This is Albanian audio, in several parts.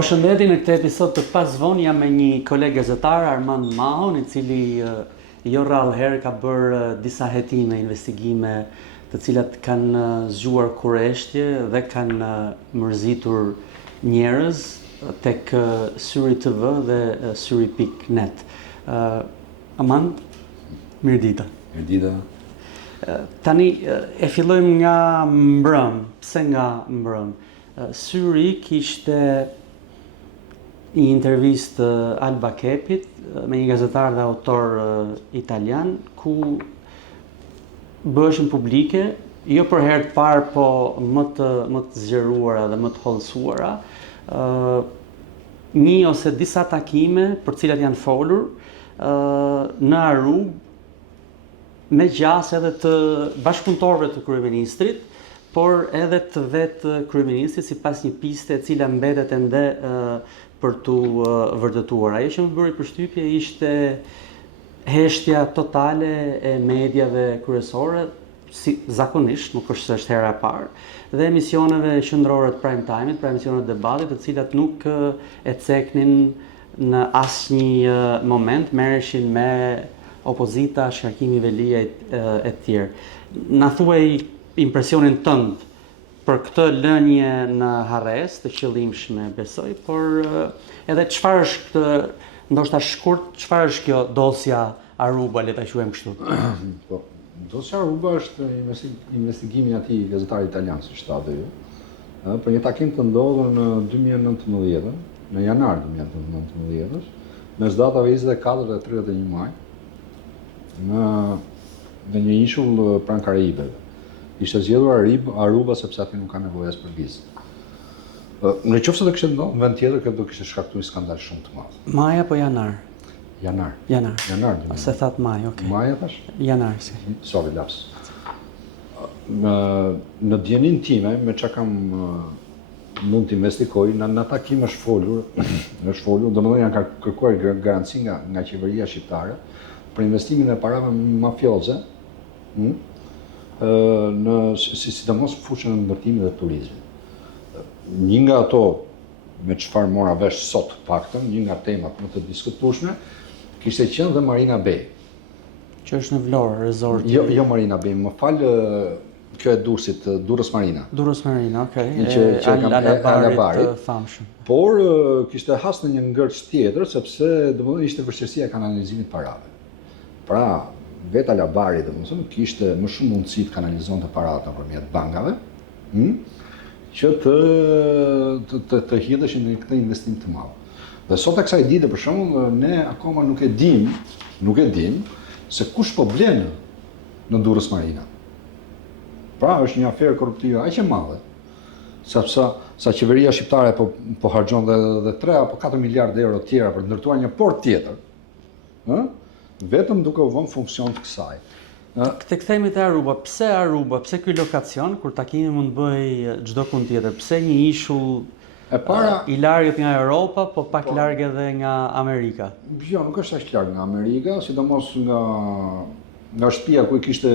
Përshëndetje, në këtë episod të Pas Vonë jam me një koleg gazetar, Armand Mahon, I cili jo rrallë herë ka bërë disa hetime, investigime të cilat kanë zgjuar kurreshtje dhe kanë mërzitur njerëz tek Syri TV dhe Syri.net. Armand, mirëdita. Mirëdita. Tani e fillojmë nga mbrëm. Pse nga mbrëm? Syri kishte një intervistë Alba Kepit me një gazetar dhe autor italian, ku bëshin publike, jo për herë të parë, po më të zgjeruara dhe më të hollësuara, një ose disa takime për cilat janë folur në Arub, me gjas edhe të bashkëpunëtorëve të kryeministrit, por edhe të vetë kryeministrit sipas një piste e cila mbetet ende për tu vërtetuar. Ajo që më bëri përshtypje ishte heshtja totale e mediave kryesore, si zakonisht, nuk është se është hera e parë, dhe emisioneve qendrore të prime time-it, pra emisionet debatit, të cilat nuk e ceknin në asnjë moment, merreshin me opozita, shkarkimi Velia e tjerë. Na thuaj impresionin tënd për këtë lënje në harres të qëllimshme, besoj, por edhe çfarë është këtë, ndoshta shkurt, çfarë është kjo dosja Aruba, le ta quajmë kështu? Po, dosja Aruba është investigimi I atij gazetar italian, siç thatë ju, për një takim të ndodhur në 2019, në janar 2019, mes datave 24 dhe 31 maj, në një ishull pranë Karajibeve. Ishte zgjedhur Aruba sepse aty nuk ka nevojë as për vizë. Në qoftë se do kishte ndodhur në vend tjetër, këtë do kishte shkaktuar skandal shumë të madh. Maj apo janar? Janar. Janar. Se that maj, okay. Maj thash? Janar, si. Sorry, laps. Në djenin time, me çka kam mund të investigoj, në takim është folur, domethënë janë kërkuar garanci nga qeveria shqiptare për investimin e parave mafioze, sidomos fushën e ndërtimit dhe turizmit. Një nga ato, me çfarë mora vesh sot paktën, një nga temat më të diskutueshme, kishte qenë dhe Marina Bay. Që është në Vlorë, rezorti. Jo Marina Bay, më fal, kjo e Durrësit, Durrës Marina. Durrës Marina, okay. Që Alabarit të famshëm. Por kishte has në një ngërç tjetër, sepse domethënë ishte vështirësia e kanalizimit parave. Pra, vetë Alabari, domethënë, kishte më shumë mundësi të kanalizonte paratë nëpërmjet bankave, që të hidheshin në këtë investim të madh. Dhe sot e kësaj dite, për shembull, ne akoma nuk e dim se kush po blen në Durrës Marina. Pra, është një aferë korruptive aq e madhe, sepse sa qeveria shqiptare po harxhon dhe 3 apo 4 miliardë euro tjera për të ndërtuar një port tjetër, vetëm duke u vënë funksion të kësaj. Të kthehemi te Aruba. Pse Aruba? Pse ky lokacion kur takimi mund bëj çdo kund tjetër? Pse një ishull I largët nga Europa, po pak larg edhe nga Amerika? Jo, nuk është aq larg nga Amerika, sidomos nga shtëpia ku kishte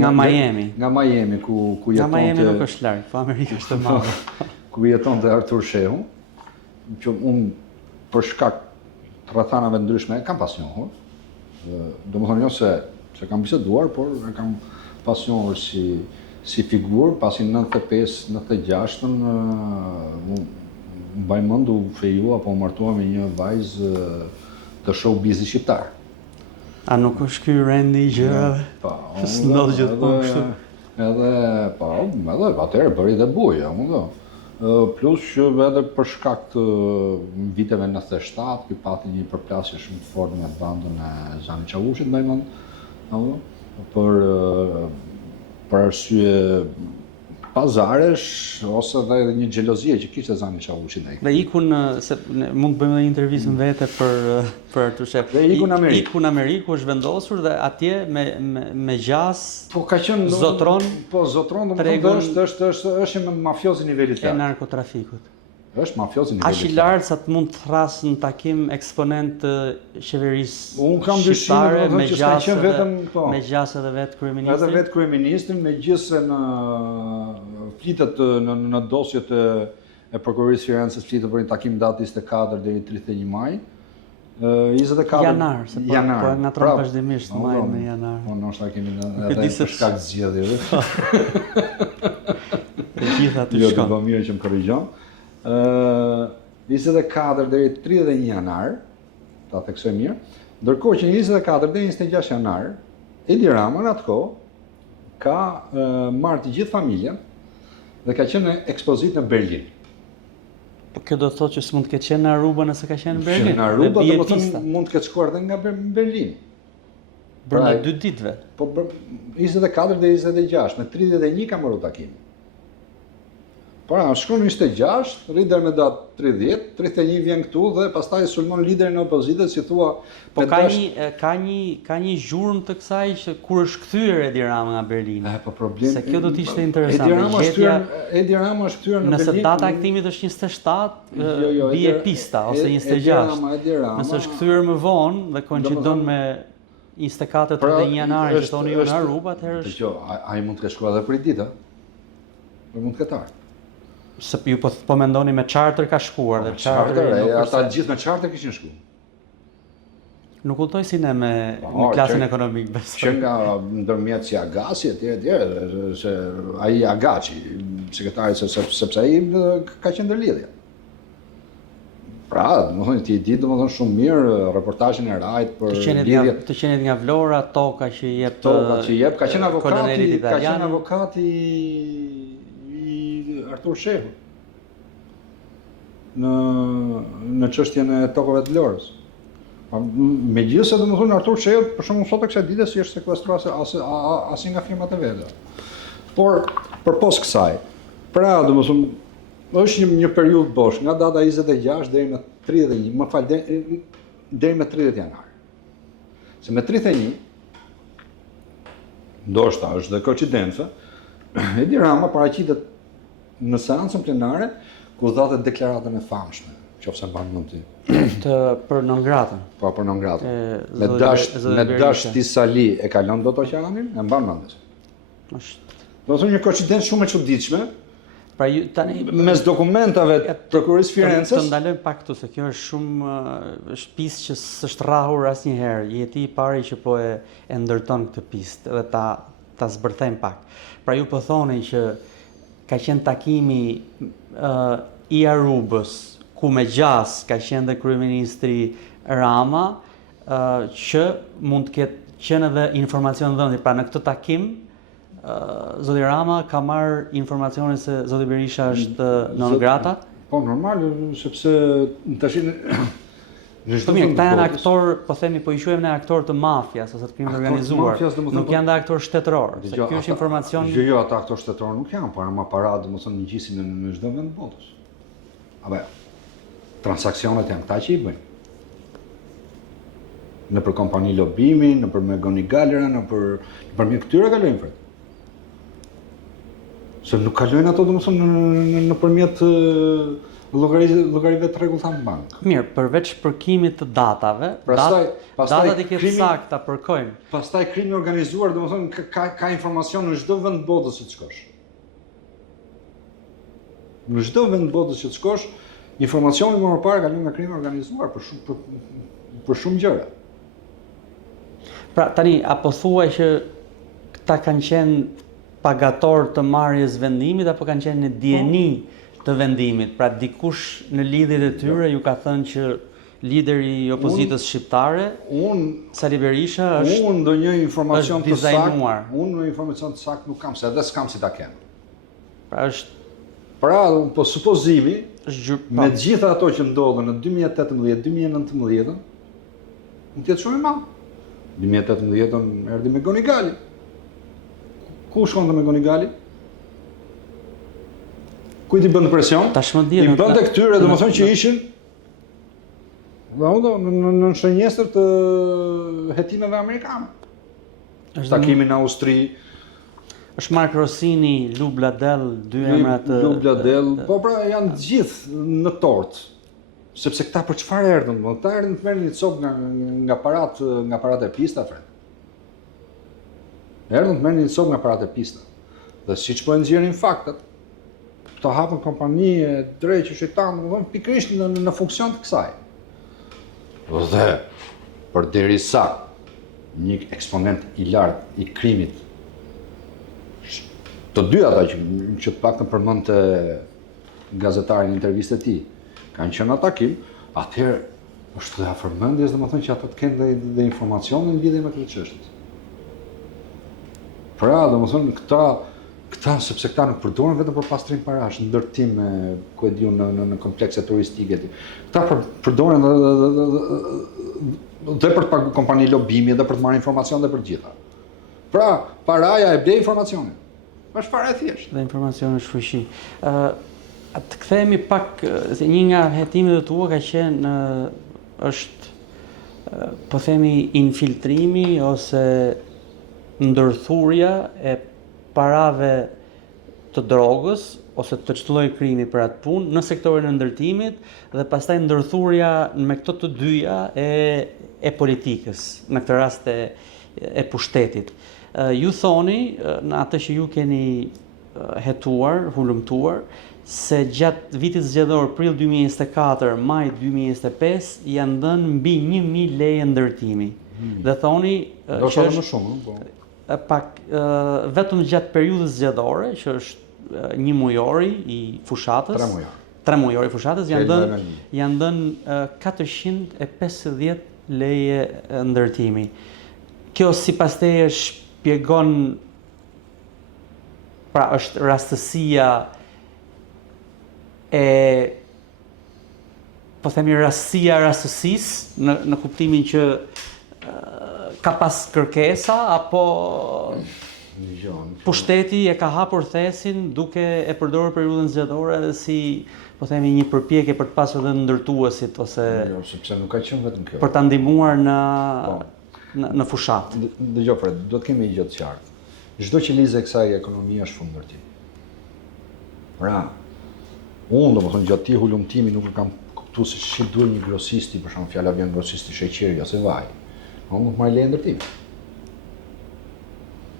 nga Miami. Nga Miami ku jetonte. Nga Miami nuk është larg, po Amerika është e madhe. Ku jetonte Artur Shehu, që unë për shkak të rrethanave ndryshme kam pasionuar. Domethënë jo se kam biseduar, por e kam pasionuar si figurë, pasi 95-96 mbaj mend u fejua apo u martua me një vajzë të showbizit shqiptar. A nuk është ky Randy gjërave? Po, s'ndodh gjithmonë kështu. Edhe atëherë bëri dhe buja, plus që edhe për shkak të viteve 97, ky pati një përplasje shumë të fortë me bandën e Zani Çavushit, mbaj mend, për arsye pazaresh ose edhe një xhelozie që kishte Zani Çavushi ndaj. Dhe ikun, se mund të bëjmë edhe një intervistë vete për Artur Shef. Dhe ikun në Amerikë, është vendosur dhe atje me gjas. Po ka qenë zotron. Po zotron, domethënë është një mafioz I nivelit të lartë. E narkotrafikut. Është mafioz I nivelit të lartë. Aq I lartë sa të mund të thras në takim eksponent të qeverisë Unë kam dyshime me që s'ka qenë vetëm me gjas edhe vetë kryeministrin. Edhe vetë kryeministrin, megjithëse në flitet në dosjet e prokurorisë Firences flitet për një takim datë 24 deri 31 maj. 24 janar, se po nga tron vazhdimisht maj me janar. Po ndoshta kemi edhe për shkak të zgjedhjeve. Të gjitha të Jo, shkon. do mirë që më korrigjon. 24 deri 31 janar, ta theksoj mirë. Ndërkohë që 24 deri 26 janar, Edi Rama në atë kohë ka marrë të gjithë familjen dhe ka qenë në ekspozit në Berlin. Po kjo do të thotë që s'mund të ketë qenë në Aruba nëse ka qenë në Berlin. Në Aruba Dhe bie do të pista. thonë mund të ketë shkuar edhe nga Berlin. Brenda 2 ditëve. Po 24 deri 26, me 31 ka marrë takimin. Pra, shkon 26, rrit deri me datë 30, 31 vjen këtu dhe pastaj sulmon liderin e opozitës si thua. Po ka një zhurmë të kësaj që kur është kthyer Edi Rama nga Berlini. Po problem. Se kjo do të ishte interesante. Edi Rama është kthyer në Nëse Berlin. data e kthimit është 27, Jo, bie pista ose 26. Nëse është kthyer më vonë dhe koincidon me 24-31 janar që thoni ju në Aruba, atëherë është. Dgjoj, ai mund të ketë shkuar edhe për një ditë, Po mund të ketë ardhur. Se ju po mendoni me charter ka shkuar dhe charteri ata gjithë me charter kishin shkuar. Nuk kuptoj si ne me klasën ekonomike besoj. Që nga ndërmjet si Agasi etj, se ai Agaçi, sekretari sepse ai ka qenë ndërlidhje. Pra, domethënë ti di domethënë shumë mirë reportazhin e Rajt për lidhjet të qenit nga Vlora, toka që jep ka qenë avokati i Artur Shehu në çështjen e tokave të Vlorës. Megjithëse domethënë Artur Shehu për shembull sot e kësaj dite si është sekuestruar asnjë nga firmat e veta. Por përpos kësaj, pra domethënë është një periudhë bosh nga data 26 deri në 31, deri me 30 janar. Se me 31 ndoshta është dhe koincidencë, Edi Rama paraqitet në seancën plenare ku dhatë deklaratën e famshme, qofse mban mend ti. Për non-gratën. Po, për non-gratën. Me dash Tisali e kalon dot oqeanin, e mban mend. Do të thonë një koincidencë shumë e çuditshme. Pra tani mes dokumentave të prokurorisë Firences. Të ndalojmë pak këtu se kjo është shumë është pistë që s'është rrahur asnjëherë. Jeti i pari që po e ndërton këtë pistë dhe ta zbërthejmë pak. Pra ju po thoni që ka qenë takimi i Arubës ku me gjas ka qenë dhe kryeministri Rama që mund të ketë qenë edhe informacion dhënë. Pra në këtë takim Zoti Rama ka marrë informacionin se Zoti Berisha është non grata? Po, normal, sepse tash Po mirë, këta janë aktor, po themi, po i quajmë ne aktor të mafias ose të krimit organizuar. Nuk janë dhe aktor shtetëror, se ky është informacion. Jo, ata aktor shtetëror nuk janë, por ama para domethënë ngjisin në çdo vend botës. Apo transaksionet janë këta që i bëjnë. Nëpër kompani lobimi, nëpër Megoni Galera, nëpërmjet këtyre kalojnë fret. Se nuk kalojnë ato domethënë nëpërmjet llogarive të rregullta në bankë. Mirë, përveç përkimit të datave, datat i ketë sakta përkojnë. Pastaj krimi organizuar domethënë ka informacion në çdo vend botës që të shkosh. Në çdo vend botës që të shkosh, informacioni më parë kalon nga krimi organizuar për shumë gjëra. Pra tani apo thuaj që këta kanë qenë pagator të marrjes vendimit apo kanë qenë në dieni të vendimit? Pra dikush në lidhjet e tyre ju ka thënë që lideri i opozitës shqiptare, Sali Berisha është unë ndonjë informacion të dizajnuar. Unë në informacion të saktë nuk kam, se edhe s'kam si ta kem. Pra po supozimi me të gjitha ato që ndodhen në 2018-2019, mund të jetë shumë i madh. 2018 erdhi Megoni Gali. Ku shkonte Megoni Gali? Kujt i bënte presion? I bënte këtyre, domethënë që ishin në shënjestër të hetimeve amerikane. Takimi në Austri. Është Mark Rossini, Lou Bladel, dy emra të Lou Bladel, po pra janë të gjithë në tort. Sepse këta për çfarë erdhën? Këta erdhën të merrin një copë nga parat e pista, fret. Erdhën të merrin një copë nga parat e pista. Dhe siç po e nxjerrin faktet, të hapën kompani drejt që shejtan, domethënë pikërisht në funksion të kësaj. Dhe përderisa një eksponent i lartë i krimit, të dy ata që të paktën përmendte gazetari në intervistë e tij, kanë qenë në takim, atëherë është dhe afërmendjes, domethënë që ata të kenë dhe informacione në lidhje me këtë çështje. Pra, domethënë këta sepse këta nuk përdoren vetëm për pastrim parash, ndërtim ku e diun në komplekse turistike. Këta përdoren dhe për të paguar kompani lobimi dhe për të marrë informacion dhe për gjitha. Pra, paraja e ble informacionin. Është fare e thjeshtë. Dhe informacioni është fuqi. Të kthehemi pak se një nga hetimet e tua ka qenë është po themi infiltrimi ose ndërthurja e parave të drogës ose të çdo lloji krimi për atë punë në sektorin e ndërtimit dhe pastaj ndërthurja me këto të dyja e politikës, në këtë rast e pushtetit. Ju thoni në atë që ju keni hetuar, hulumtuar, se gjatë vitit zgjedhor prill 2024, maj 2025 janë dhënë mbi 1000 leje ndërtimi. Dhe thoni do të më shumë, po. Pak vetëm gjatë periudhës zgjedhore, që është 1 mujori i fushatës. 3 mujori i fushatës janë dhënë 450 leje ndërtimi. Kjo sipas teje shpjegon, pra është rastësia po themi rastësia rastësisë në kuptimin që ka pas kërkesa apo pushteti e ka hapur thesin duke e përdorur periudhën zgjedhore edhe si po themi një përpjekje për të pasur edhe ndërtuesit ose sepse nuk ka qenë vetëm kjo. Për ta ndihmuar në fushat. Dëgjoj, Fred, do të kemi një gjë të qartë. Çdo qelizë e kësaj ekonomie është fund ndërtim. Pra, unë domethënë gjatë këtij hulumtimi nuk e kam kuptuar se si duhet një grosisti, për shembull fjala vjen grosisti sheqeri ose vaj. Unë nuk marr leje ndërtimi.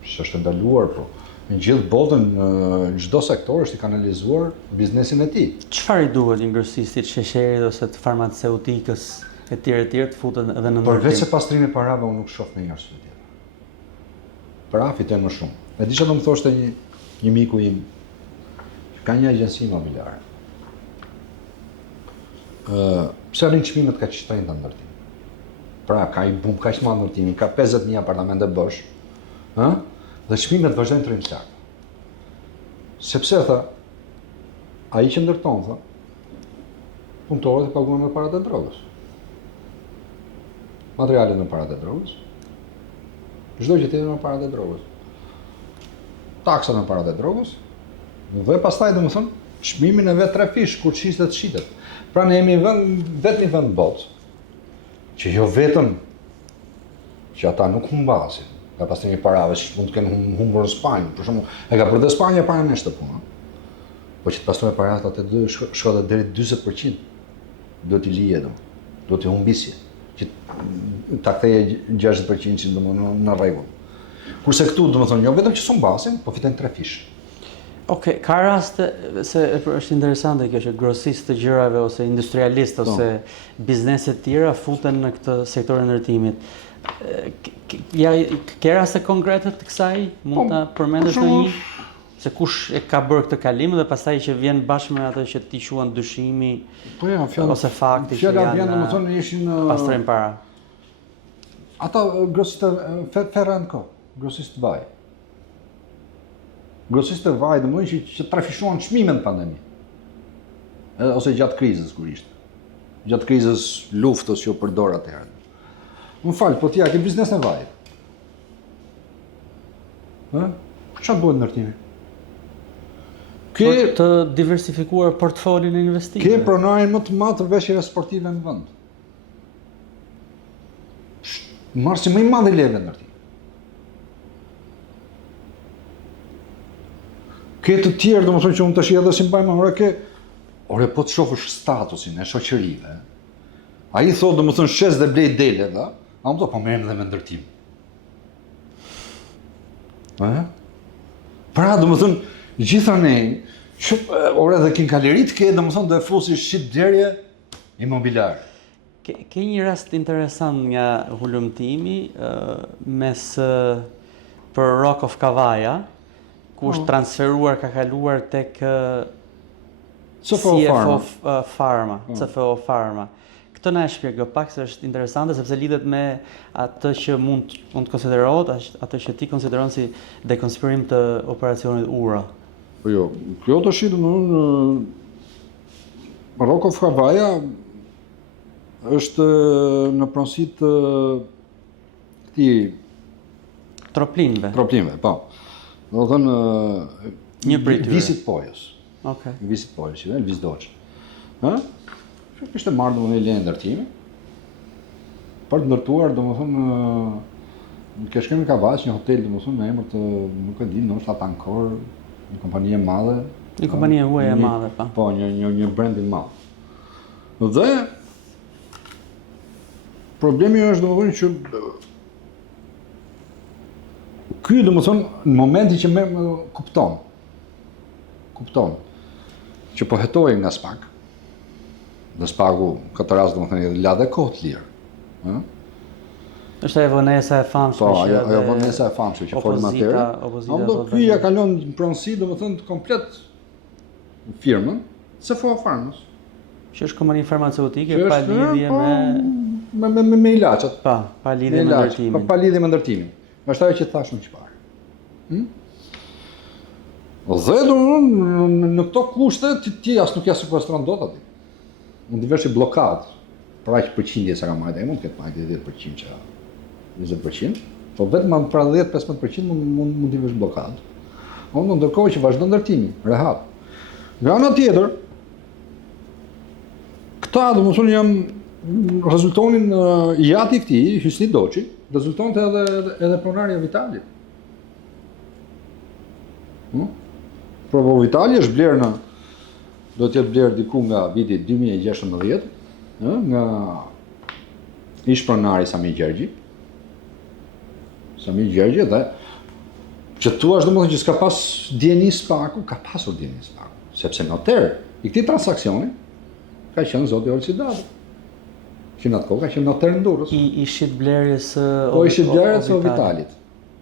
Është ndaluar, po. Në gjithë botën, në çdo sektor është i kanalizuar biznesin e tij. Çfarë i duhet një grosistit sheqerit ose të farmaceutikës e tjerë të futen edhe në ndërtim? Përveç se pastrimi parave unë nuk shoh ndonjë arsye tjetër. Pra fiton më shumë. E di çfarë do më thoshte një miku im që ka një agjenci imobiliare. Pse arrin çmimet kaq shtrenjta në ndërtim? Pra ka i bum kaq madh ndërtimi, ka 50.000 apartamente bosh, dhe çmimet vazhdojnë të rrinë të larta. Sepse tha, ai që ndërton, tha, punëtorët e paguhen me paratë e drogës. Materialet me paratë e drogës, çdo gjë tjetër me paratë e drogës. Taksa me paratë e drogës, dhe pastaj domethënë çmimin e vet trefish kur çistet shitet. Pra ne jemi vetëm një vend botë që jo vetëm që ata nuk humbasin, nga pastrimi parave që mund të kenë humbur në Spanjë, për shembull, e ka bërë dhe Spanja para nesh të punë. Po që të pastrojë paratë atë dy shkoda deri 40% do t'i lije do t'i humbisje, që ta ktheje 60% që domethënë në rregull. Kurse këtu domethënë jo vetëm që s'humbasin, po fitojnë trefish. Okej, ka raste se është interesante kjo që grosistë të gjërave ose industrialistë ose biznese të tjera futen në këtë sektor e ndërtimit. Ke raste konkrete të kësaj? Mund ta përmendesh ndonjë? Se kush e ka bërë këtë kalim dhe pastaj që vjen bashkë me ato që ti quhen dyshimi ose fakti që janë domethënë ishin pastrim para. Ata grosistë Ferranco, grosistë vaj. Grosistë vaj domethënë që trafishuan çmimet në pandemi. Ose gjatë krizës kur ishte. Gjatë krizës luftës që u përdor atëherë. Më fal, po ti ja ke biznes në vaj. Çfarë bëhet ndërtimi? Për të diversifikuar portfolin e investimeve. Ke pronarin më të madh të veshjeve sportive në vend. Marsi më i madh i leve ndërtim. Ke të tjerë, domethënë që unë tash edhe si mbaj më, ore po të shohësh statusin e shoqërive. Ai thotë domethënë shes dhe blej dele, da? A më do po merrem edhe me ndërtim. Pra domethënë gjitha ne Ore dhe kinkalerit ke, domethënë do e fusi shitblerje imobiliare. Ke një rast interesant nga hulumtimi mes për Rock of Kavaja, ku është transferuar, ka kaluar tek CFO Pharma, CFO Pharma. Këtë na e shpjego pak se është interesante sepse lidhet me atë që mund të konsiderohet, atë që ti konsideron si dekonspirim të operacionit Ura. Po jo, kjo të shi domethënë Rock of Kavaja është në pronësi të këtij Troplinëve, po. Domethënë një prej tyre. Visit Pojës. Okej. Visit Pojës, që Elvis Doçi. Ë? Kishte marrë domethënë leje ndërtimi për të ndërtuar domethënë në Keshkemi ka vash një hotel domethënë me emër të nuk e di, ndoshta Tankor, një kompani e madhe. Një kompani e huaj e madhe, pa. Po, një brand i madh. Dhe problemi është domethënë që ky domethënë në momentin që më kupton që po hetoi nga SPAK. Dhe SPAK-u këtë rast domethënë la dhe kohë të lirë. Ë? Është ajo vonesa e famshme. Po, ajo vonesa e famshme që folim atëherë. Ando ky ja kalon në pronësi domethënë komplet firmën CFO Pharmës. Që është kompani farmaceutike pa lidhje me ilaçet. Pa lidhje me ndërtimin. Pa lidhje me ndërtimin. Është ajo që thash më parë. Dhe domethënë në këto kushte ti as nuk ja sekuestron dot aty. Mund të vesh i blokad për aq përqindje sa ka marrë, mund të ketë marrë 10% që 20%, po vetëm për 10-15% mund të vesh blokad. Ndërkohë që vazhdon ndërtimi, rehat. Nga ana tjetër, këta domethënë janë rezultonin i jati këtij Hysni Doçi, rezultonte edhe pronarja Vitalit. Provo Vitali është blerë do të jetë blerë diku nga viti 2016, nga ish pronari Sami Gjergji. Dhe që thua është domethënë që s'ka pas dieni SPAK-u, ka pasur dieni SPAK-u, sepse noter i këtij transaksioni ka qenë zoti Olsi Dado. Që në atë kohë ka qenë noter në Durrës. I shitblerjes Po i shitblerjes së Vitalit.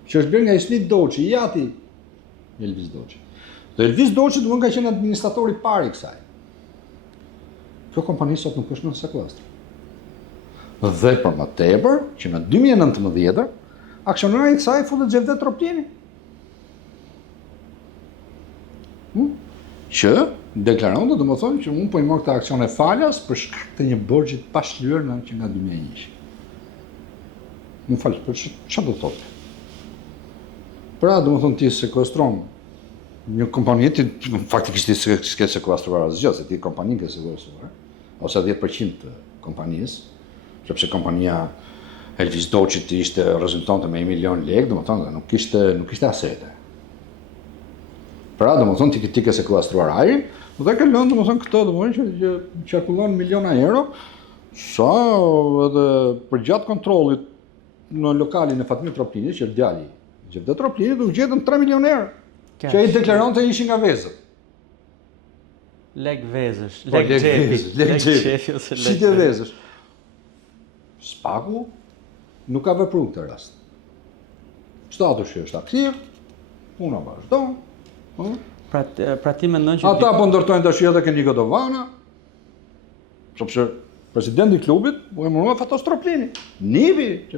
Që është blerë nga Hysni Doçi, i jati Elvis Doçi. Dhe Elvis Doçi domosdoshmë ka qenë administratori i parë i kësaj. Kjo kompani sot nuk është në sekuestër. Dhe për më tepër, që në 2019 aksionari i kësaj futet Xhevdet Troplini. Që deklaronte domethënë që unë po i marr këtë aksione falas për shkak të një borxhi të pashtruar që nga 2001. Më fal, për çfarë do thotë? Pra domethënë ti sekuestron një kompani ti faktikisht s'ke sekuestruar asgjë, se ti kompaninë ke sekuestruar, ose 10% të kompanisë, sepse kompania Elvis Doçit ishte rezultonte me 1 milion lekë, domethënë nuk kishte asete. Pra domethënë ti ke sekuestruar ajrin, dhe ka lënë domethënë këto domethënë që qarkullon miliona euro, sa edhe përgjatë kontrollit në lokalin e Fatmir Troplinit, që është djali Xhevdet Troplinit, u gjetën 3 milionë euro. Që ai deklaronte ishin nga vezët. Lek vezësh, lek xhepi ose lek. Shitje vezësh. SPAK-u nuk ka vepruar këtë rast. Statusi është aktiv, puna vazhdon. Pra ti mendon që ata po ndërtojnë tash edhe ke Niko Dovana, sepse presidenti i klubit u emërua Fatos Troplini, nipi që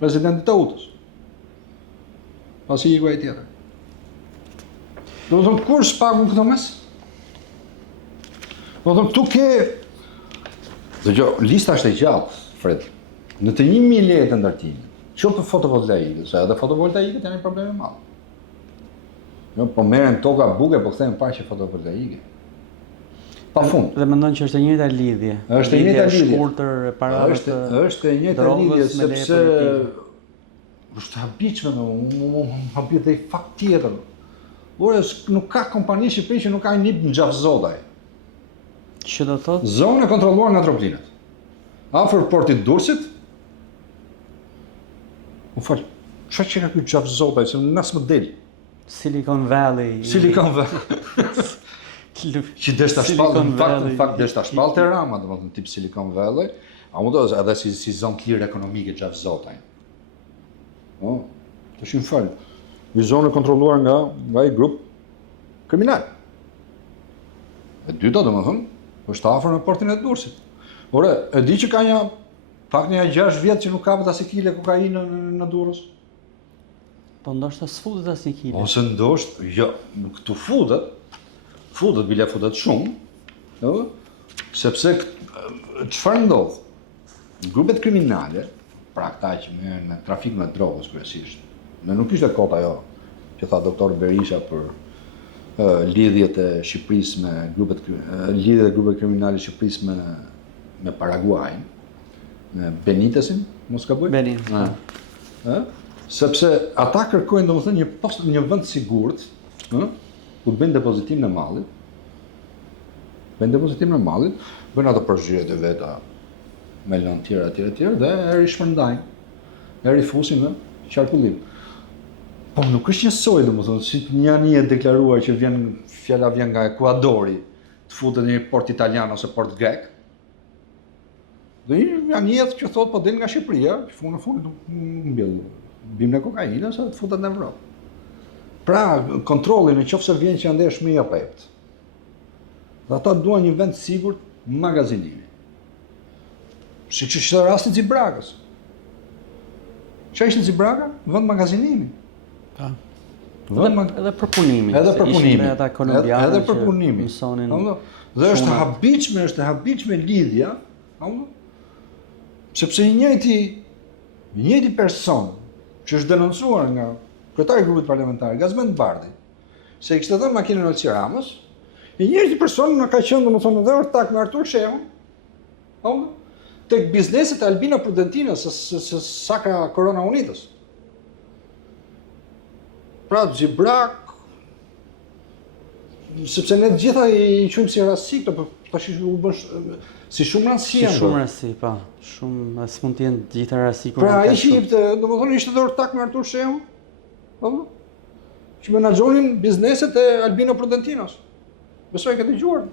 presidenti të UTës. Pasi i guaj tjetër. Domethënë kur SPAK-u në këto mes? Domethënë këtu ke lista është e gjatë, Fred. Në të 1000 lekë të ndërtimit, qoftë fotovoltaike, se edhe fotovoltaike janë një problem i madh. Jo, po merren toka buke, po kthehen paqe fotovoltaike. Pafund. Dhe mendon që është e njëjta lidhje. Është e njëjta lidhje. Shkurtër para është e njëjta lidhje sepse është habitshme, habit dhe i fakt tjetër. Ore, nuk ka kompani Shqipëri që nuk ka një në Xhavzodaj. Që do thotë? Zonë e kontrolluar nga Troplinët. Afër portit Durrësit. Më fal, çfarë që ka ky Xhavzodaj, se nas më del. Silicon Valley. Silicon Valley. Që deshta shpallë, në fakt deshta shpallë të Rama, domethënë tip Silicon Valley, a mund të edhe si zonë lirë ekonomike gjaf zotaj. No, të shim fal. Një zonë e kontrolluar nga i grup kriminal. E dyta domethënë, është afër në portin e Durrësit. Ore, e di që ka pak një 6 vjet që nuk kapet as 1 kile kokainë në Durrës. Po ndoshta s'futet as 1 kile. Ose ndoshta, jo, këtu futet bile futet shumë, no? Sepse çfarë ndodh? Grupet kriminale, pra këta që merren me trafikun e drogës kryesisht. Ne nuk ishte kot ajo që tha doktor Berisha për lidhjet e Shqipërisë me lidhjet e grupeve kriminale Shqipërisë me Paraguain, me Benitezin, mos ka bëj? Benitez. Sepse ata kërkojnë domethënë një vend sigurt, ku të bëjnë depozitim në mallit. Bëjnë ato përgjigjet e veta me lënë tjera dhe e rishpërndajnë. E rifusin në qarkullim. Po nuk është njësoj, domethënë, si një anije deklaruar që fjala vjen nga Ekuadori, të futet në një port italian ose port grek. Dhe një anije që thotë po del nga Shqipëria, që në fund nuk mbjell bimë në kokainë ose të futet në Evropë. Pra, kontrolli në qoftë se vjen që andesh me apept. Dhe ata duan një vend sigurt magazinimi. Siç është rasti i Zibragës. Çfarë ishte Zibraga? Vend magazinimi. Pa. Edhe për punimin. Edhe për punimin. Ata kolombianë. Edhe për punimin. Dhe është habitshme lidhja, sepse i njëjti person që është denoncuar nga kryetari i grupit parlamentar, Gazmend Bardhi, se i kishte dhënë makinën e Olsi Ramës, i njëjti person na ka qenë domethënë edhe ortak me Artur Shehun, tek bizneset e Albina Prudentinës së Sacra Corona Unitas. Pra Zibrak, sepse ne të gjitha i quajmë si rasti, por tash u bën si shumë rasti. Si shumë rasti, pa. Shumë s'mund të jenë të gjitha rasti kur. Pra ai ishte, domethënë ishte edhe ortak me Artur Shehun. Që menaxhonin bizneset e Albino Prudentinos. Besoj e ke dëgjuar.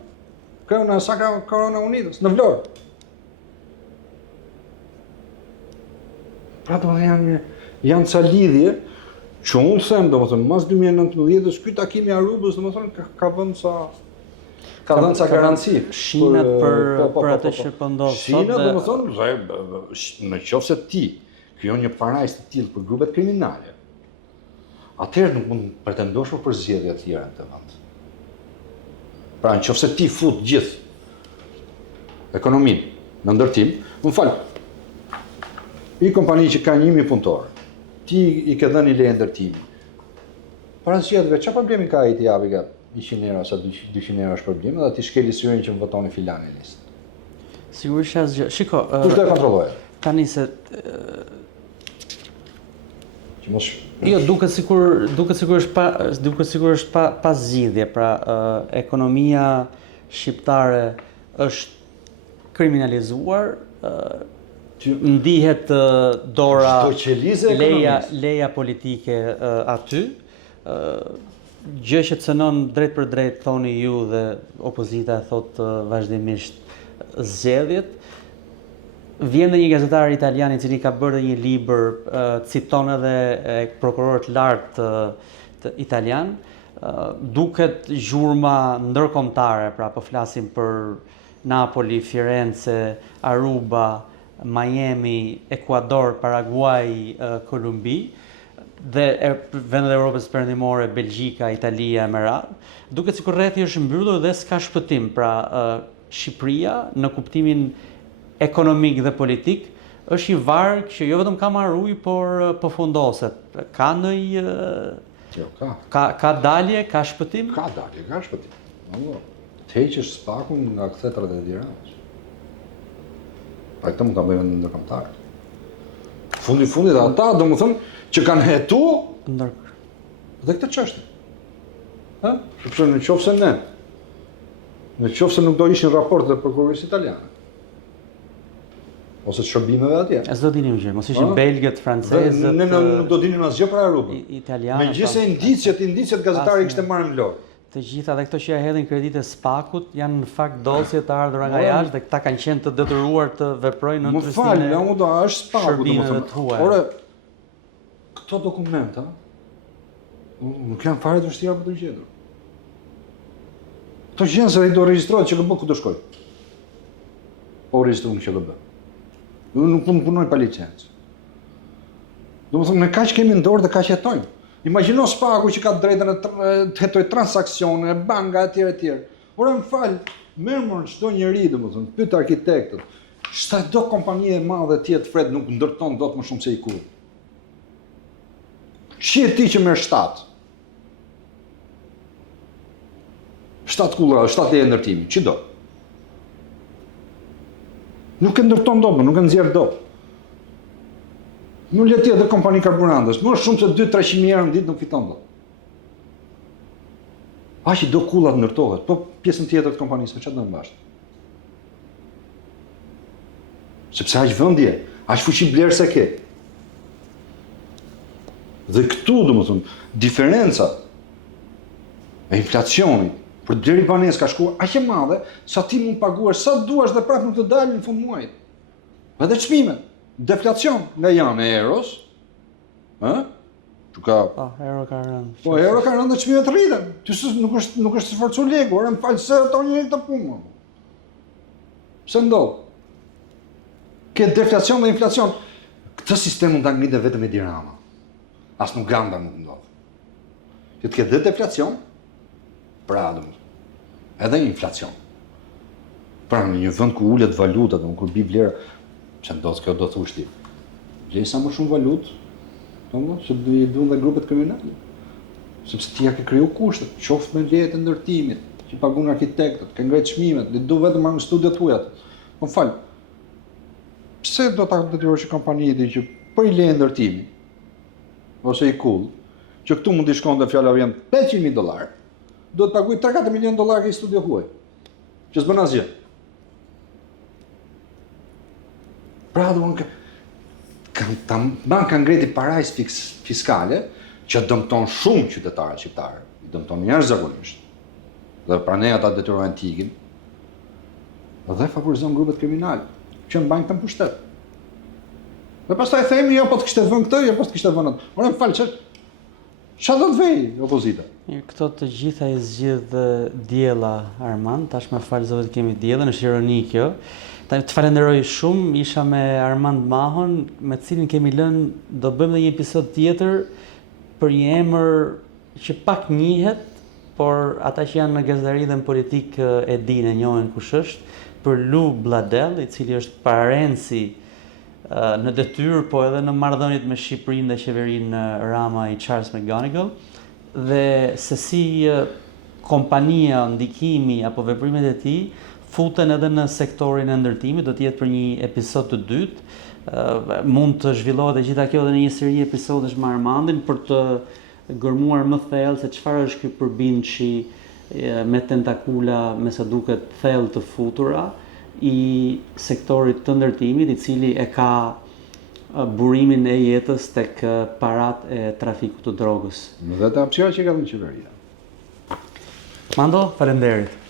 Kjo në Sacra Corona Unitas, në Vlorë. Pra domethënë janë ca lidhje që unë them domethënë mas 2019-s ky takim i Arubës domethënë ka vënë ca garanci. Shinat për atë që po ndodh sot. Shinat domethënë në qoftë se ti krijon një parajsë të tillë për grupet kriminale, atëherë nuk mund të pretendosh për zgjedhje të tjera në të vend. Pra nëse ti fut gjithë ekonominë në ndërtim, më fal, i kompani që ka 1000 punëtorë, ti i ke dhënë leje ndërtimi. Para zgjedhjeve, çfarë problemi ka ai të japi ka 100 euro ose 200 euro është problemi, dhe ti shkeli syrin që më votoni filani në listë. Sigurisht asgjë. Shiko, kush do e kontrollojë? Tani se jo, duket sikur është pa zgjidhje, pra ekonomia shqiptare është kriminalizuar, ndihet dora leja politike aty, gjë që cënon drejt për drejt, thoni ju dhe opozita thot vazhdimisht zgjedhjet. Vjen dhe një gazetar italian i cili ka bërë një libër, citon edhe prokurorët lartë italian, duket gjurma ndërkombëtare, pra po flasim për Napoli, Firenze, Aruba, Miami, Ekuador, Paraguay, Kolumbi, dhe vendet e Evropës perëndimore, Belgjika, Italia me radhë. Duket sikur rrethi është mbyllur dhe s'ka shpëtim, pra Shqipëria në kuptimin ekonomik dhe politik është i varg që jo vetëm ka marrë ujë, por përfundoset. Ka ndonjë ka dalje, ka shpëtim? Ka dalje, ka shpëtim. Të heqësh spakun nga kthetrat e Tiranës. Pra këtë mund ta bëjmë ndërkombëtar. Fundit ata domethënë që kanë hetu dhe këtë çështje. Sepse në qoftë se nuk do ishin raportet e prokurorisë italiane, ose të shërbimeve atje. E s'do dinim gjë, mos ishin belgët, francezët, Ne nuk do dinim asgjë për Europën. italianët. Megjithëse indicjet gazetari kishte marrë në lorë. Të gjitha dhe këto që ja hedhin kredite SPAK-ut janë në fakt dosje të ardhura nga jashtë dhe këta kanë qenë të detyruar të veprojnë në ndryshime. Më fal, është SPAK-u domethënë. Ore, këto dokumenta nuk janë fare të vështira për të gjetur. Këto gjënë se do regjistrohet që QLB ku do shkoj. Po regjistrohet në QLB. Nuk punoj pa licencë. Domethënë ne kaq kemi në dorë dhe kaq jetojmë. Imagjino SPAK-u që ka drejtën të hetoj transaksione, banka etj. Ora më fal, merr çdo njeri domethënë, pyet arkitektët. Çdo kompani e madhe tjetër Fred nuk ndërton dot më shumë se IQ. Çi e ti që merr 7? 7 kulla, 7 leje ndërtimi, çi do? Nuk e ndërton dot, nuk e nxjerr dot. Nuk le tjetër kompani karburantës, më shumë se 2-300 euro në ditë nuk fiton dot. Aq i do kullat ndërtohet, po pjesën tjetër të kompanisë, çfarë do mbash? Sepse aq vëndje, aq fuqi blerëse ke. Dhe këtu, domethënë, diferenca e inflacionit për deri banesë ka shkuar aq e madhe sa ti mund paguash sa duash dhe prapë nuk të dalin në fund muajit. Edhe çmimet, deflacion nga janë e euros, ë? Po, euro ka rënë. Po, euro ka rënë dhe çmimet rriten. Ty nuk është sforcu legu, ora më fal se ato një këtë punë. Pse ndodh? Ke deflacion dhe inflacion. Këtë sistem mund ta ngritë vetëm Edi Rama. As nuk ganda nuk ndodh. Që të ketë dhe deflacion, pra edhe inflacion. Pra në një vend ku ulet valuta, kur bi vlera, që ndodh kjo do thush ti. Blej sa më shumë valutë, që i duan dhe grupet kriminale. Sepse ti ja ke kriju kushtet, qoftë me lejet e ndërtimit, që pagun arkitektët, ke ngrej çmimet, le du vetëm në studiot hujat. Po fal. Pse do ta detyrosh kompanitë që po i leje ndërtimi ose i kull, që këtu mund të shkonte fjala vjen $500,000, do të paguaj $3-4 milion ke studio huaj. Që s'bën asgjë. Pra banka ngreti parajsë fiskale që dëmton shumë qytetarët shqiptarë, i dëmton jashtëzakonisht. Dhe pra ne ata detyrojnë të ikin. Dhe favorizon grupet kriminale që mbajnë të pushtet. Dhe pastaj themi jo po të kishte vënë këtë, jo po të kishte vënë atë. Ora më fal, çfarë do të vej opozita? Këto të gjitha i zgjidh Diella Armand, tash më fal zoti kemi Diellën, është ironi kjo. Të falenderoj shumë, isha me Armand Mahon, me cilin kemi lënë, do bëjmë dhe një episod tjetër për një emër që pak njihet, por ata që janë në gazetari dhe në politikë e dinë, e njohin kush është, për Lou Bladel, i cili është parenci në detyrë, po edhe në marrëdhëniet me Shqipërinë dhe qeverinë Rama i Charles McGonigal, dhe se si kompania, ndikimi apo veprimet e tij futen edhe në sektorin e ndërtimit, do të jetë për një episod të dytë. Mund të zhvillohet e gjitha kjo dhe në një seri episodesh me Armandin për të gërmuar më thellë se çfarë është ky përbindshi me tentakula, me sa duket thellë të futura i sektorit të ndërtimit, i cili e ka burimin e jetës tek parat e trafikut të drogës. Dhe të hapësira që ka dhënë qeveria. Mando, faleminderit.